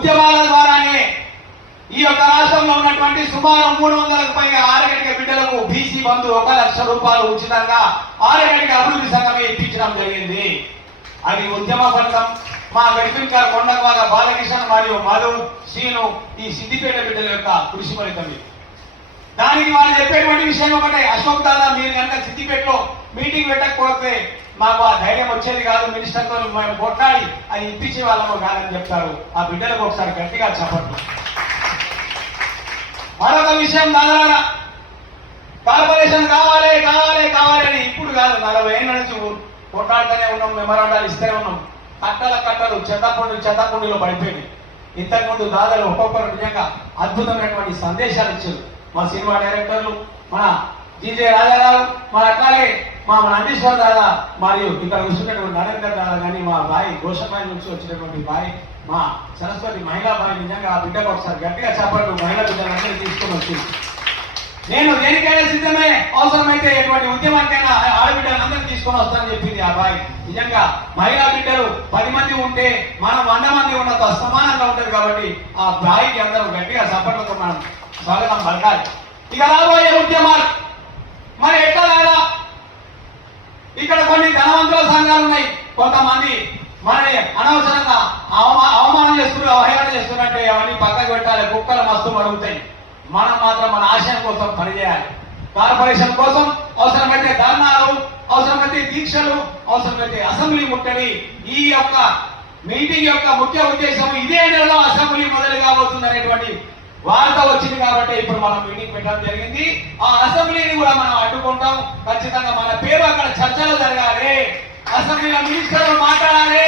ఉద్యమాల ద్వారానే ఈ యొక్క రాష్ట్రంలో ఉన్నటువంటి సుమారు 300కు పైగా ఆరగడిక బిడ్డలకు బీసీ బంధు 1 లక్ష రూపాయలు ఉచితంగా ఆరగడిక అభివృద్ధి సంఘమే ఇప్పించడం జరిగింది. అది ఉద్యమ ఫలితం. మా గడిపించారు కొండవాగ బాలకృష్ణ మరియు మధు శ్రీను ఈ సిద్దిపేట బిడ్డల యొక్క కృషి ఫలితం. దానికి వాళ్ళు చెప్పేటువంటి విషయం ఒకటే, అశోక్ దాదా మీరు కనుక సిద్దిపేటలో మీటింగ్ పెట్టకపోతే మాకు ఆ ధైర్యం వచ్చేది కాదు, మినిస్టర్తో మేము కొట్లాడి అది ఇప్పించే వాళ్ళము కాదని చెప్తారు. ఆ బిడ్డలకు ఒకసారి గట్టిగా చెప్పండి. మరొక విషయం దాదాపు కార్పొరేషన్ కావాలి కావాలి కావాలి అని ఇప్పుడు కాదు, 40 ఏళ్ళ నుంచి కొట్లాడుతూనే ఉన్నాం, మెమరాండాలు ఇస్తూనే ఉన్నాం. కట్టలు చెత్తకుండీలో పడిపోయింది. ఇంతకుముందు దాదాపు ఒక్కొక్కరు నిజంగా అద్భుతమైనటువంటి సందేశాలు ఇచ్చారు. మా సినిమా డైరెక్టర్లు, మన జీజే రాజారావు, మన అట్లాగే మా నందీశ్వర దాదా మరియు ఇక్కడ కూర్చున్నటువంటి నరేందర్ దాదా కానీ మా బాయి గోషమాయి నుంచి వచ్చినటువంటి బాయి మా సరస్వతి మహిళా బాయి నిజంగా ఆ బిడ్డకు ఒకసారి గట్టిగా చెప్పండి. మహిళా బిడ్డలందరూ తీసుకొని వచ్చింది. నేను దేనికైనా సిద్ధమే, అవసరమైతే ఎటువంటి ఉద్యమానికైనా ఆడబిడ్డలందరూ తీసుకొని వస్తానని చెప్పింది ఆ బాయి. నిజంగా మహిళా బిడ్డలు 10 మంది ఉంటే మనం 100 మంది ఉన్నంత సమానంగా ఉంటుంది. కాబట్టి ఆ బాయికి అందరూ గట్టిగా సపోర్ట్లతో మనం స్వాగతం పలకాలి. ఇక రాబోయే ఉద్యమాలు మరి ఎట్లా లేదా, ఇక్కడ కొన్ని ధనవంతుల సంఘాలు ఉన్నాయి. కొంతమంది మనని అనవసరంగా అవమానం చేస్తున్నారు, అవహేళన చేస్తున్నట్టే అవన్నీ పక్కకు పెట్టాలి. కుక్కలు మస్తు మరుగుతాయి. మనం మాత్రం మన ఆశయం కోసం పనిచేయాలి. కార్పొరేషన్ కోసం అవసరమైతే ధర్నాలు, అవసరమైతే దీక్షలు, అవసరమైతే అసెంబ్లీ ముట్టడి. ఈ యొక్క మీటింగ్ యొక్క ముఖ్య ఉద్దేశం ఇదే నెలలో అసెంబ్లీ మొదలు కాబోతుంది అనేటువంటి వార్త వచ్చింది. కాబట్టి ఇప్పుడు మనం మీటింగ్ పెట్టడం జరిగింది. ఆ అసెంబ్లీని కూడా మనం అడ్డుకుంటాం. ఖచ్చితంగా మన పేరు అక్కడ చర్చలు జరగాలి, అసెంబ్లీలో మినిస్టర్లు మాట్లాడాలి.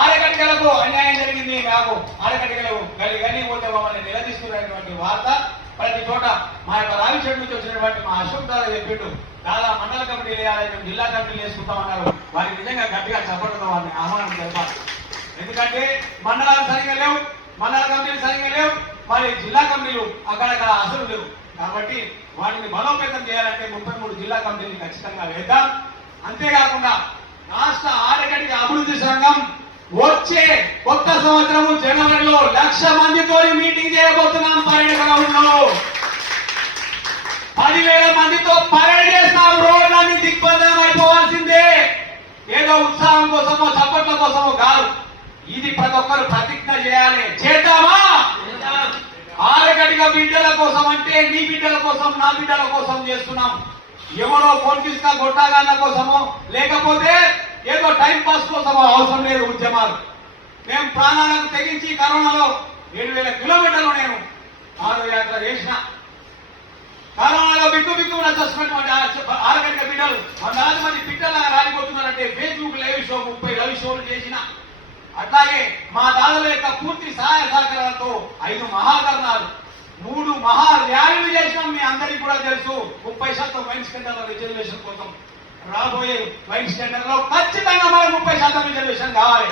ఆరగంటలకు అన్యాయం జరిగింది, మాకు ఆరగంటలు గల్లి పోతే మమ్మల్ని నిలదీస్తున్నటువంటి వార్త ప్రతి చోట మా యొక్క రావిచెట్టు నుంచి వచ్చినటువంటి మా అశోక్ దాదా చెప్పిండు, చాలా మండల కమిటీలు వేయాలి, మేము జిల్లా కమిటీలు వేసుకుంటామన్నారు. వారికి నిజంగా గట్టిగా చెప్పడంతో వారిని ఆహ్వానం జరపాలి. ఎందుకంటే మండలాలు సరిగ్గా లేవు, మండల కమిటీలు సరిగ్గా లేవు, మరి జిల్లా కమిటీలు అక్కడక్కడ అసలు లేవు. కాబట్టి వాటిని బలోపేతం చేయాలంటే 33 జిల్లా కమిటీలు ఖచ్చితంగా వేద్దాం. అంతేకాకుండా రాష్ట్ర ఆరగడిక అభివృద్ధి సంఘం వచ్చే కొత్త సంవత్సరము జనవరిలో 1,00,000 మందితో మీటింగ్ చేయబోతున్నాం. పరేడ్ గ్రౌండ్లో 10,000 మందితో పరేడ్ చేస్తాం. రోడ్లన్నీ దిగ్బంధనం అయిపోవాల్సిందే. ఏదో ఉత్సాహం కోసమో చప్పట్ల కోసమో కాదు, ఇది ప్రతి ఒక్కరు ప్రతిజ్ఞ చేయాలి. చేద్దామా? ఆరగడిక బిడ్డల కోసం అంటే నీ బిడ్డల కోసం, నా బిడ్డల కోసం చేస్తున్నాం. ఎవరో పొలిటిక్స్గా గొట్టాగాళ్ళ కోసమో లేకపోతే ఏదో టైం పాస్ కోసమో అవసరం లేదు ఉద్యమాలు. మేము ప్రాణాలకు తెగించి కరోనాలో 7,000 కిలోమీటర్లు నేను పాదయాత్ర చేసిన. కరోనాలో బిక్కున చచ్చినటువంటి ఆరగడిక బిడ్డలు 100 మంది బిడ్డలాగా రాలిపోతున్నారంటే ఫేస్బుక్ లైవ్ షో 30 లైవ్ షోలు చేసిన. అట్లాగే మా దాదాల యొక్క పూర్తి సహాయ సహకారాలతో 5 మహాధర్నాలు, 3 మహా ర్యాలీలు చేసినాం. మీ అందరికీ కూడా తెలుసు. 30% వైన్స్ టెండర్ల రిజర్వేషన్ కోసం రాబోయే వైన్స్ టెండర్లో ఖచ్చితంగా మనకు 30% రిజర్వేషన్ కావాలి.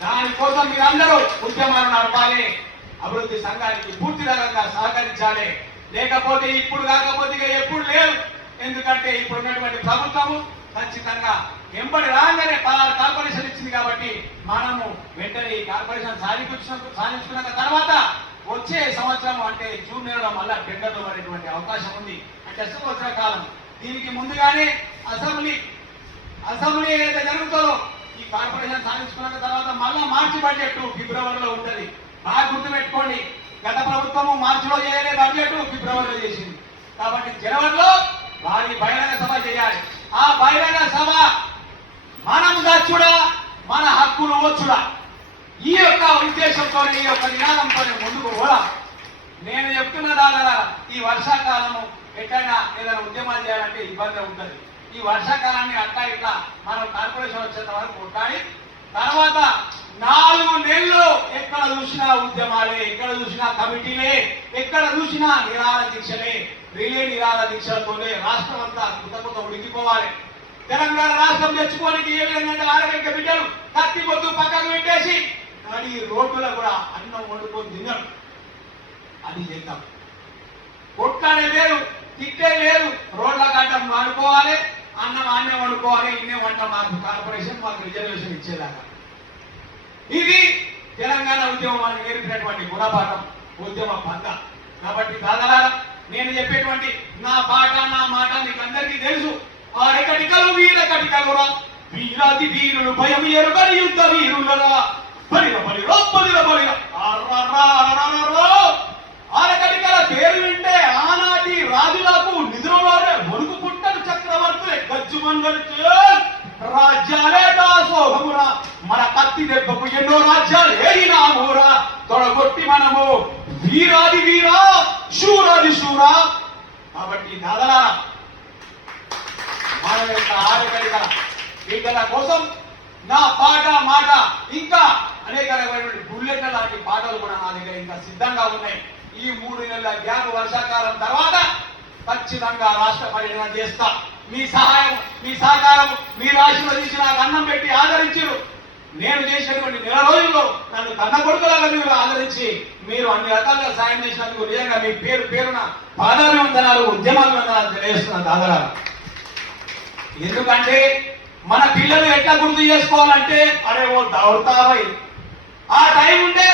దానికోసం మీరందరూ ఉద్యమాలు నడపాలి. అభివృద్ధి సంఘానికి పూర్తి రకంగా సహకరించాలి. లేకపోతే ఇప్పుడు కాకపోతే ఎప్పుడు లేదు. ఎందుకంటే ఇప్పుడు ఉన్నటువంటి ప్రభుత్వము ఖచ్చితంగా ఎంబడి రాగానే కార్పొరేషన్ ఇచ్చింది. కాబట్టి మనము వెంటనే ఈ కార్పొరేషన్ సాధించుకున్న తర్వాత వచ్చే సంవత్సరం అంటే జూన్ నెలలో మళ్ళా టెండర్లు పడేటువంటి అవకాశం ఉంది. అంటే సంవత్సర కాలం. దీనికి ముందుగానే అసెంబ్లీ ఏదైతే జరుగుతుందో ఈ కార్పొరేషన్ సాధించుకున్న తర్వాత మళ్ళా మార్చి బడ్జెట్ ఫిబ్రవరిలో ఉంటుంది. బాగా గుర్తుపెట్టుకోండి, గత ప్రభుత్వము మార్చిలో చేయలే, బడ్జెట్ ఫిబ్రవరిలో చేసింది. కాబట్టి జనవరిలో వారి బహిరంగ సభ చేయాలి. ఆ బహిరంగ సభ మనం దచ్చుడా, మన హక్కులు వచ్చుడా, ఈ యొక్క ఉద్దేశంతో ఈ యొక్క నినాదంతో ముందుకు పోదా. నేను చెప్తున్న దాదా ఈ వర్షాకాలము ఎట్లయినా ఏదైనా ఉద్యమాలు చేయాలంటే ఇబ్బంది ఉంటుంది. ఈ వర్షాకాలాన్ని అట్లా ఇట్లా మనం కార్పొరేషన్ వచ్చేంత వరకు కొట్టాలి. తర్వాత 4 నెలలు ఎక్కడ చూసినా ఉద్యమాలే, ఎక్కడ చూసినా కమిటీలే, ఎక్కడ చూసినా నిరాహార దీక్షలే. రిలే నిరాహార దీక్షలతోనే రాష్ట్రం అంతా కుత ఉడికిపోవాలి. తెలంగాణ రాష్ట్రం తెచ్చుకోనికి ఏ విధంగా ఆరగడిక బిడ్డలు కత్తి పొద్దు పక్కకు పెట్టేసి కానీ ఈ రోడ్డులో కూడా అన్నం వండుకొని తిన్నారు. అది చేద్దాం. కొట్లాడే లేదు, తిట్టే లేదు, రోడ్ల గడ్డం వాడుకోవాలి, అన్నం ఆన్నే వండుకోవాలి. ఇన్నే వంట మాకు కార్పొరేషన్ మాకు రిజర్వేషన్ ఇచ్చేదాకా. ఇది తెలంగాణ ఉద్యమం మనకు నేర్పినటువంటి గుణపాఠం, ఉద్యమ పంద. కాబట్టి దాదాపు నేను చెప్పేటువంటి నా పాట నా మాట మీకు అందరికీ తెలుసు. ఆరెకటికలు వీరకటికలురా, వీరాది వీరులు భయం ఎరుగని యుద్ధ వీరులరా, బలిర బలిరో బలిర బలిర ఆరెకటికల పేరు వింటే ఆనాటి రాజులకు నిద్రలోనే వణుకు పుట్టను చక్రవర్తులే గజ్జుమన్వలికే రాజ్యాలే దాసోహమురా, మన కత్తి దెబ్బకు ఎన్నో రాజ్యాలు ఏరినామురా, తొడగొట్టి మనము వీరాది వీరా శూరాది శూరా. కాబట్టి దాదలా మన యొక్క ఆడగలిగల వీళ్ళ కోసం నా పాట మాట ఇంకా అనేక రకమైనటువంటి బుల్లెట్ల లాంటి పాటలు కూడా నా దగ్గర ఇంకా సిద్ధంగా ఉన్నాయి. ఈ 3 నెలల గ్యాప్ వర్షాకాలం తర్వాత ఖచ్చితంగా రాష్ట్ర పర్యటన చేస్తా. మీ సహాయం మీ సహకారం మీరు ఆశీర్వదించి నాకు అన్నం పెట్టి ఆదరించారు. నేను చేసినటువంటి నెల రోజుల్లో నన్ను కన్న కొడుకులాగా మీరు ఆదరించి మీరు అన్ని రకాలుగా సాయం చేసినందుకు నిజంగా మీ పేరు పేరున పాదాభివందనాలు ఉద్యమాభివందనాలు తెలియజేస్తున్నాను దాదాపు. ఎందుకంటే మన పిల్లలు ఎట్లా గుర్తు చేసుకోవాలంటే అరే ఓ దౌడతావై ఆ టైం ఉంటే